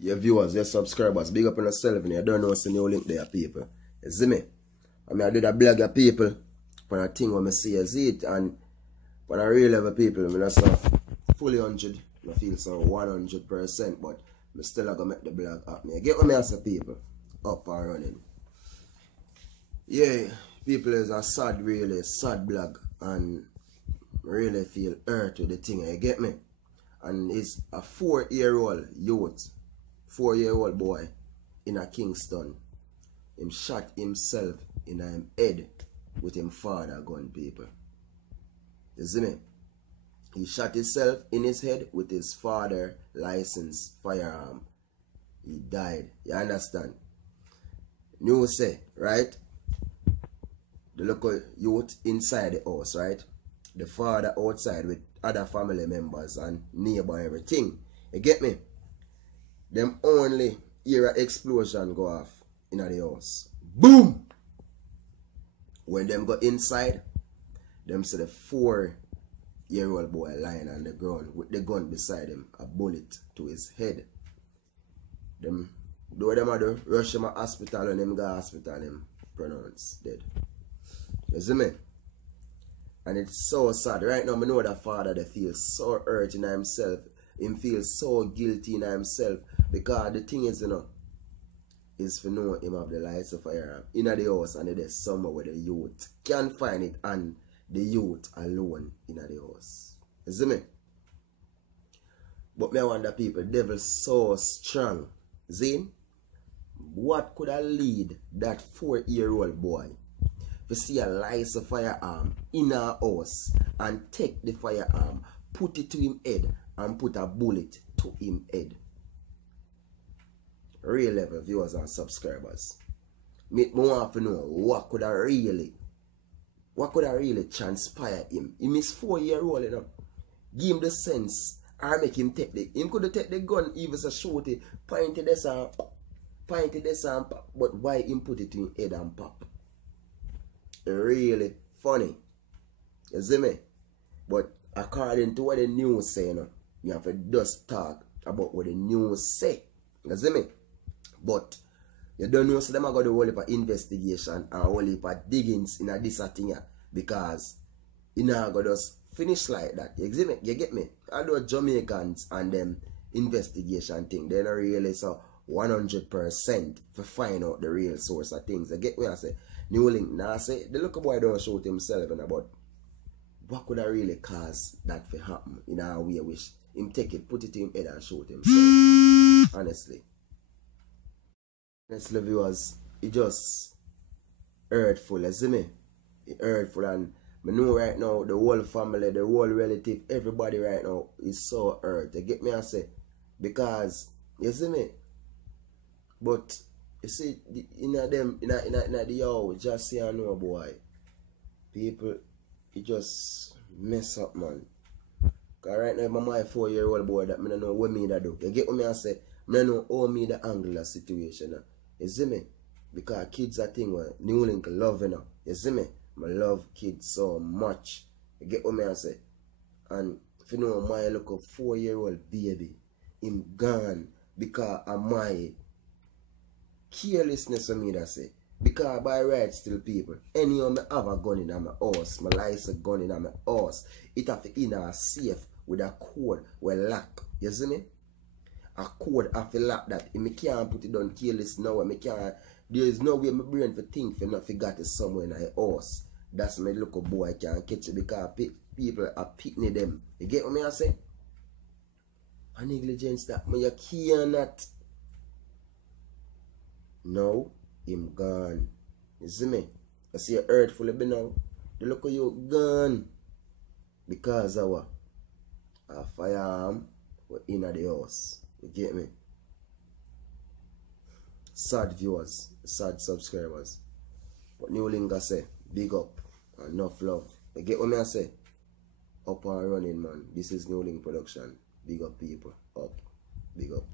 your viewers, your subscribers, big up on yourself, and you don't know see new link there, people. You see me? I mean, I did a blog of people, when I think when I see it, and when I real level people, I mean, that's fully 100, I feel so 100%, but I still going to make the blog up. You get what I say, people? Up and running. Yeah, people is a sad, really sad blog, and really feel hurt with the thing, you get me? And it's a 4-year-old youth, 4-year-old boy in a Kingston. Him shot himself in him head with him father gun, people. You see me? He shot himself in his head with his father license firearm. He died. You understand? You say, right? The local youth inside the house, right? The father outside with other family members and neighbor and everything. You get me? Them only hear an explosion go off in the house. Boom! When them go inside, them see the 4-year-old boy lying on the ground with the gun beside him, a bullet to his head. Them do them other rush him to hospital, and them go to hospital, him pronounced dead. You see me? And it's so sad. Right now, I know the father that feels so hurt in himself. Him feels so guilty in himself. Because the thing is, you know, is for know him have the lights of firearm in the house, and there's somewhere where the youth can find it, and the youth alone in the house. You see me? But me wonder people, the devil so strong. See? What could have lead that 4-year-old boy to see a lights of firearm in our house and take the firearm, put it to him head, and put a bullet to him head? Real level viewers and subscribers, me want to know what could have really transpire him. He is 4-year-old, you know. Give him the sense, or make him take him could have take the gun, even so shoot it, point to this and pop, but why him put it in his head and pop? Really funny. You see me? But according to what the news say, you know, you have to just talk about what the news say. You see me? But you don't know, so them are going to do a whole heap of investigation and a whole heap of diggings in a this thing here, because you know going to just finish like that. You see me? You get me? Although Jamaicans and them investigation thing, they're not really so 100% to find out the real source of things. You get me? I say newlink now say the little boy don't shoot himself, and about what could have really cause that to happen in our way, wish him take it, put it in his head and shoot himself. Honestly, viewers, it just hurtful, you see me? It hurtful, and I know right now the whole family, the whole relative, everybody right now is so hurt. You get me? I say, because you see me? But you see, in the yo, just see I know, boy, people, it just mess up, man. Cause right now, my 4-year-old boy that I don't know what me that do. You get what me I say? I don't know how me the angle of situation. You see me? Because kids are thing where newlink love, you know. You see me? I love kids so much. You get what me I say? And if you know, my look a 4-year-old baby, him gone because of my carelessness of me that say. Because by right still people, any of me have a gun in my house, my license gun in my house, it have to in a safe with a code will lock. You see me? A code have to lock that. If me can't put it on careless now, me can't, there is no way my brain for think for not forgot it somewhere in a house. That's my little boy can't catch it, because people are picking them. You get what me I say? A negligence that me you cannot. No, him gone. You see me? I see a hurtful be now. The look of you gone. Because of what? A firearm were in the house. You get me? Sad viewers, sad subscribers. But newlink I say, big up, enough love. You get what me I say? Up and running, man. This is newlink production. Big up people. Up. Big up.